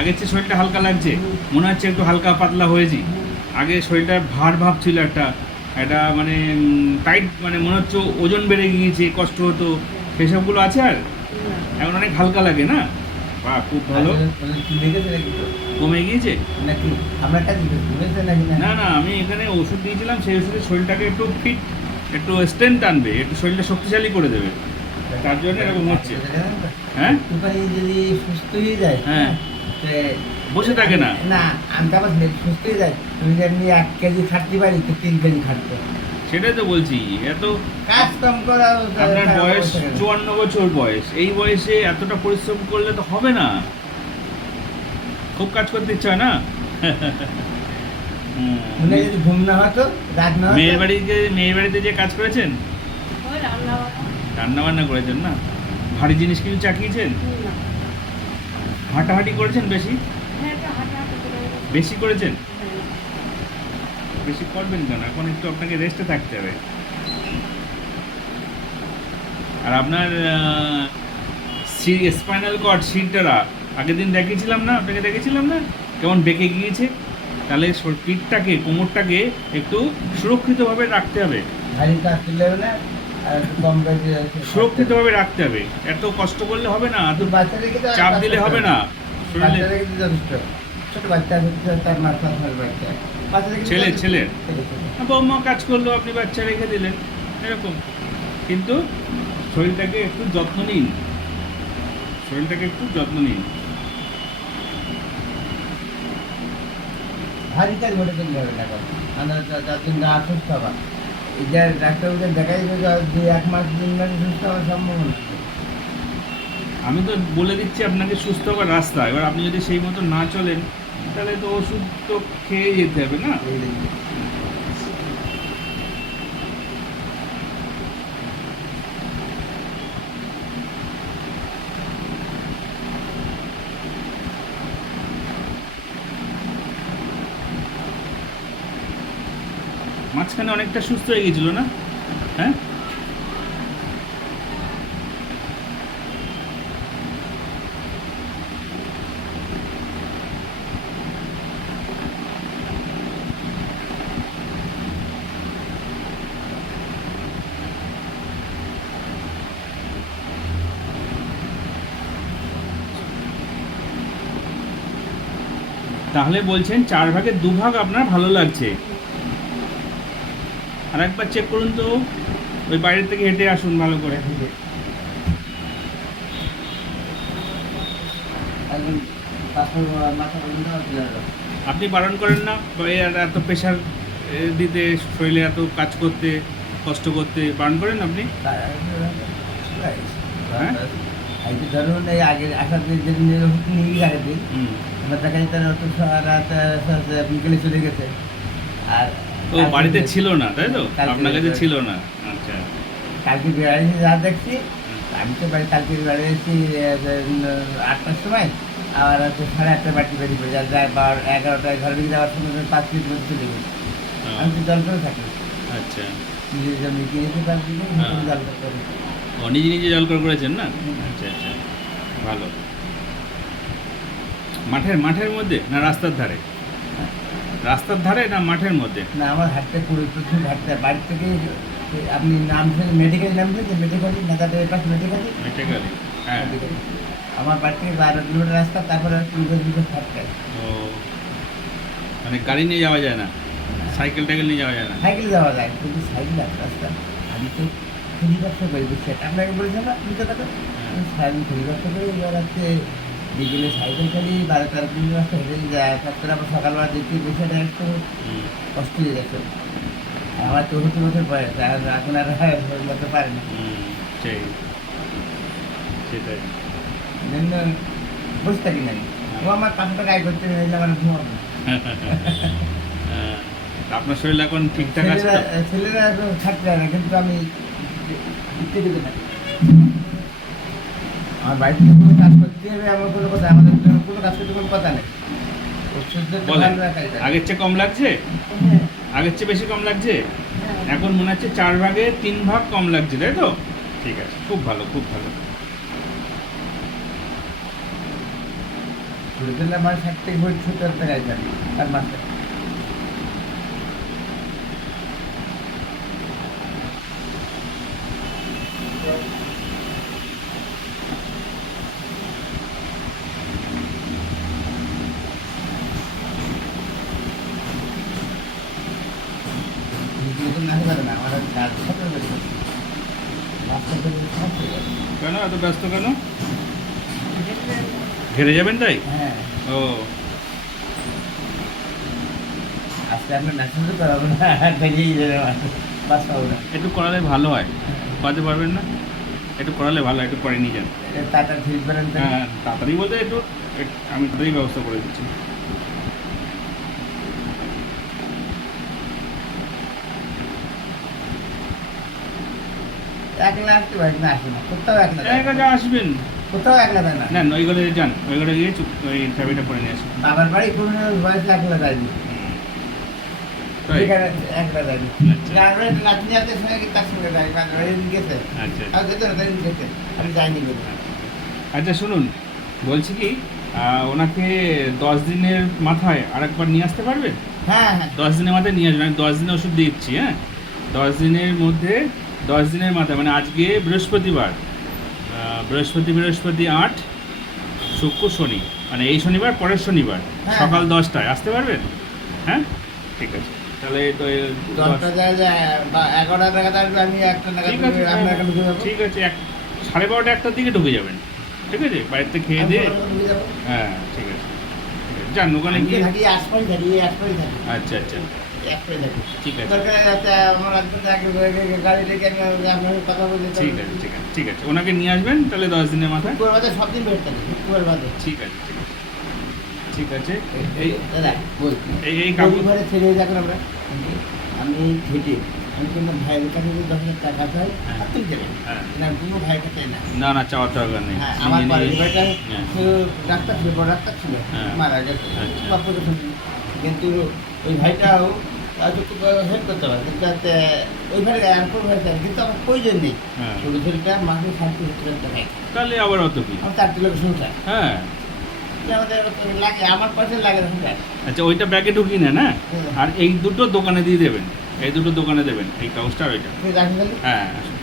আগের চেয়ে শরীরটা হালকা লাগছে, মনে হচ্ছে একটু হালকা পাতলা হয়েছি। আগে শরীরটা ভার ভাব ছিল একটা, একটা মানে টাইট, মানে মনে হচ্ছে ওজন বেড়ে গিয়েছে, কষ্ট হতো, সেসবগুলো আছে আর এখন অনেক হালকা লাগে না। বাহ, খুব ভালো। কমে গিয়েছে নাকি আপনার কাছে ঘুরেছে নাকি না না, আমি এখানে ওষুধ দিয়েছিলাম, সেই ওষুধে শরীরটাকে একটু ফিট, একটু স্ট্রেংথ আনবে, একটু শরীরটা শক্তিশালী করে দেবে, তার জন্য এরকম হচ্ছে। হ্যাঁ কোম্পানি যদি সুস্থ হয়ে যায়, হ্যাঁ, বসে থাকে না। না আমি তো আবার সুস্থ হয়ে যায়, তুমি যেমনি 1 কেজি খাটতে পারি তো 3 কেজি খাটতে, সেটাই তো বলছি, এত কাজ কম করা। আপনার বয়স 54 বছর বয়স, এই বয়সে এতটা পরিশ্রম করলে তো হবে না, খুব কাজ করতে ইচ্ছা হয় না। মনে যদি ঘুম না হতো, রাত না হতো, মেয়ের বাড়িতে যে কাজ করেছেন, রান্না বান্না করেছেন না, ভারী জিনিস কিছু চাকিয়েছেন, হাঁটাহাঁটি করেছেন, বেশি বেশি করেছেন, বেশি করবেন কেন, এখন একটু আপনাকে রেস্টে থাকতে হবে। আর আপনার স্পাইনাল কর্ড, শিরদাঁড়া, আগের দিন দেখিয়েছিলাম না, আপনাকে দেখেছিলাম না, কেমন বেঁকে গিয়েছে। তাহলে পিঠটাকে, কোমরটাকে একটু সুরক্ষিতভাবে রাখতে হবে, ভারী কাজ তুলে না, আর একটু কম কাজে সুরক্ষিতভাবে রাখতে হবে। এত কষ্ট করলে হবে না, এত বাচ্চা রেখে তো চাপ দিলে হবে না শরীরে। বাচ্চা রেখে তো যথেষ্ট, ছোট বাচ্চা হচ্ছে, তার মাথা বাচ্চা, বাচ্চা রেখে ছেলে যথেষ্ট। ছেলে ছেলে, ছেলে। বৌমা কাজ করলো, আপনি বাচ্চা রেখে দিলেন, এরকম। কিন্তু শরীরটাকে একটু যত্ন নিন, শরীরটাকে একটু যত্ন নিন। ভারী কাজ মোটে করলে হবে না, আমরা যার জন্য অসুস্থ হবা, এই যে ডাক্তারদের দেখাই যে 1 মাস 3 মাস সুস্থ হওয়ার সম্ভাবনা। আমি তো বলে দিচ্ছি আপনাকে সুস্থ হওয়ার রাস্তা, এবার আপনি যদি সেই মতো না চলেন তাহলে তো ওষুধ তো খেয়ে যেতে হবে না। মাঝখানে অনেকটা সুস্থ হয়ে গেছিল না? হ্যাঁ, তাহলে বলছেন 4 ভাগের 2 ভাগ আপনার ভালো লাগছে। আর একবার চেক করুন তো, ওই বাইরে থেকে হেঁটে আসুন ভালো করে। এখন মাথা বন্ধ, আপনি বারণ করেন না এত প্রেশার দিতে, শরীরে এত কাজ করতে, কষ্ট করতে বারণ করেন আপনি? হ্যাঁ? ধরুন এই আগে আসার দিন নিয়ে আগের দিন আমরা দেখা যেত নতুন রাত বিকেলে চলে গেছে, আর ও বাড়িতে ছিল না, তাই তো? আপনার কাছে ছিল না, আচ্ছা। কালকে বেড়াইছি যা দেখছি, আমি তো কালকে বেড়াইছি 8টার সময়, আর হচ্ছে 8:30 বাড়িতে বেরিয়ে পড়ে যায়, 11টায় ঘরের দিকে যাওয়ার সময় 5 মিনিট মধ্যে চলে গেছি। আমি তো জল করে থাকি, আচ্ছা, নিজের জমি কিনেছি, তার দিকে জল করে। ও নিজে নিজে জল করে করেছেন না? আচ্ছা আচ্ছা, ভালো। মাঠের মধ্যে না রাস্তার ধারে? রাস্তার ধারে না মাঠের মধ্যে? না, আমার হাঁটতে প্রচুর হাঁটতে, বাড়ি থেকে আপনি নামছেন মেডিকেল, নামছেন মেডিকেল নেতাদের পাশে মেডিকেল, হ্যাঁ। আমার বাড়ি থেকে 12 কিলোমিটার রাস্তা, তারপরে 20 কিলোমিটার হাঁটতে। ও, মানে গাড়ি নিয়ে যাওয়া যায় না, সাইকেল টাইকেল নিয়ে যাওয়া যায় না? সাইকেলে যাওয়া যায়, কিন্তু সাইকেল আছে রাস্তা। আমি তো খুবই ব্যবসা করি, সেটা আপনাকে বলেছেন না, বুঝতে পারবেন, আমি খুবই ব্যবসা করি। এবার হচ্ছে বিকেলে সাইকেল খেলি, 12-13 কিলোমিটার রাস্তা হেঁটে যায়, তারপরে আবার সকালবেলা দেখি বিষয়টা একটু কষ্ট হয়ে গেছে। আমার 74 বছর বয়স, আর এখন আর করতে পারে না, সেই সেটাই। জন্য বসে থাকি না। ও আমার 5 টাকা আয় করতে নিয়ে আমার ঘুমাবো না। আপনার শরীর এখন ঠিকঠাক আছে তো? ছেলেরা তো থাকতে যায় না, কিন্তু আমি দিতে দিতে থাকি। আমার বাড়িতে কোনো কাজ করতে হবে এমন কোনো কথা, আমাদের জন্য কোনো কাজ করতে কোনো কথা নেই। বলেন, আগের চেয়ে কম লাগছে? আগের চেয়ে বেশি কম লাগছে? এখন মনে হচ্ছে 4 ভাগে 3 ভাগ কম লাগছে, তাই তো? ঠিক আছে, খুব ভালো, খুব ভালো। ঘুরে দিলে আমার 60 থেকে 70 টাকা যাবে আর মাসে। নতুন না হতে না আমার কাজ খতম হয়ে গেছে। মাসটা তো সব হয়ে গেছে। কেন এত ব্যস্ত কেন? ঘেরে যাবেন তাই? হ্যাঁ, ও আজকে আপনার মেসেজও করাবো না, বেরিয়েই যাবে আমার। বাস পাবো না। একটু করালে ভালো হয়, করাতে পারবেন না? একটু করালে ভালো হয়, একটু করে নিয়ে যান। এটা টাটা ঠিক করেন তো। হ্যাঁ তাড়াতাড়ি বলতে একটু আমি তাড়াতাড়ি ব্যবস্থা করে দিচ্ছি। একলা আসতে পারি না, আসবে না। কোথাও একলা যায় না। একা আসবেন কোথাও একলা যায় না। না, ওই ঘরে যান, ওই ঘরে গিয়ে ওই চাবিটা পরে নিয়ে আসুন। বাবার বাড়ি কোনো বয়সে একলা যায়নি। তাই? এখানে একলা যায়নি। আচ্ছা। গ্রামের নাতনি আছে, সঙ্গে কি তার সঙ্গে যায়? বাবার বাড়ি গেছে। আচ্ছা আর যেতে না, তাই গেছে। আমি যাইনি বলে। আচ্ছা শুনুন, বলছি কি ওনাকে 10 দিনের মাথায় আরেকবার নিয়ে আসতে পারবেন? হ্যাঁ, হ্যাঁ। 10 দিনের মাথায় নিয়ে আসবেন, আমি 10 দিনের ওষুধ দিচ্ছি। হ্যাঁ 10 দিনের মধ্যে 10 দিনের মাথায় মানে আজকে বৃহস্পতিবার, বৃহস্পতি 8, শুক্র শনি, মানে এই শনিবার পরের শনিবার হ্যাঁ। সকাল 10টায় আসতে পারবেন? হ্যাঁ ঠিক আছে, তাহলে তো 10টা যায় যায় বা 11টা নাগাদ আসবে, আমি 1টা নাগাদ ঠিক আছে, আপনার এখানে ঢুকে যাবো। ঠিক আছে 12:30 1টার দিকে ঢুকে যাবেন। ঠিক আছে, বাড়িতে খেয়ে আমি দিয়ে। সকালে ঢুকে যাবো। হ্যাঁ ঠিক আছে, যান ওখানে আমি গিয়ে। থাকি আশপাশে থাকি, এই আশপাশে থাকি। আচ্ছা আচ্ছা একটাই থাকি। ঠিক আছে, দরকার আছে আমার হাসবেন্ড গাড়ি রেখে আমি আপনার সাথে কথা বলতে ঠিক আছে, ঠিক আছে, ঠিক আছে, ওনাকে নিয়ে আসবেন তাহলে 10 দিনের মাথায়। শুক্রবার বাদে সব দিন বের থাকি, শুক্রবার বাদে। ঠিক আছে, ঠিক আছে, ঠিক আছে। এই দাদা বলছি, এই কাগজ। ঘরে ছেড়ে যাবেন আমরা। আমি খেটে আমি কোনো ভাইয়ের কাছে যদি 10,000 টাকা চাই, হ্যাঁ। আপনি দেবেন হ্যাঁ না, কোনো ভাইয়ের কাছে না। না না, চাওয়ার দরকার নেই। হ্যাঁ, আমার নিজে বাড়ির নিজে- ভাইটা হ্যাঁ। সে ডাক্তার ছিল, বড় ডাক্তার ছিল, হ্যাঁ। মারা গেছে। আচ্ছা। বাপুকে শুনছি। কিন্তু ওই ভাইটাও হয়তো খুব হেল্প করতে পারে, কিন্তু ওই ভাইয়ের আর কোনো ভাই চাই, কিন্তু আমার প্রয়োজন নেই। হ্যাঁ ছোটো ছেলেটা মাসে 60,000 টাকা দেয়। তাহলে আবার অত কি? আমার 4 লোক সংসার। হ্যাঁ আমাদের লাগে, আমার পয়সা লাগে না সংসার। আচ্ছা, ওইটা ব্যাগে ঢুকিয়ে নেন। হ্যাঁ হুম। আর এই দুটো দোকানে দিয়ে দেবেন, এই দুটো দোকানে দেবেন, এই কাগজটা আর ওইটা। তুই রাখি তাহলে? হ্যাঁ আসুন।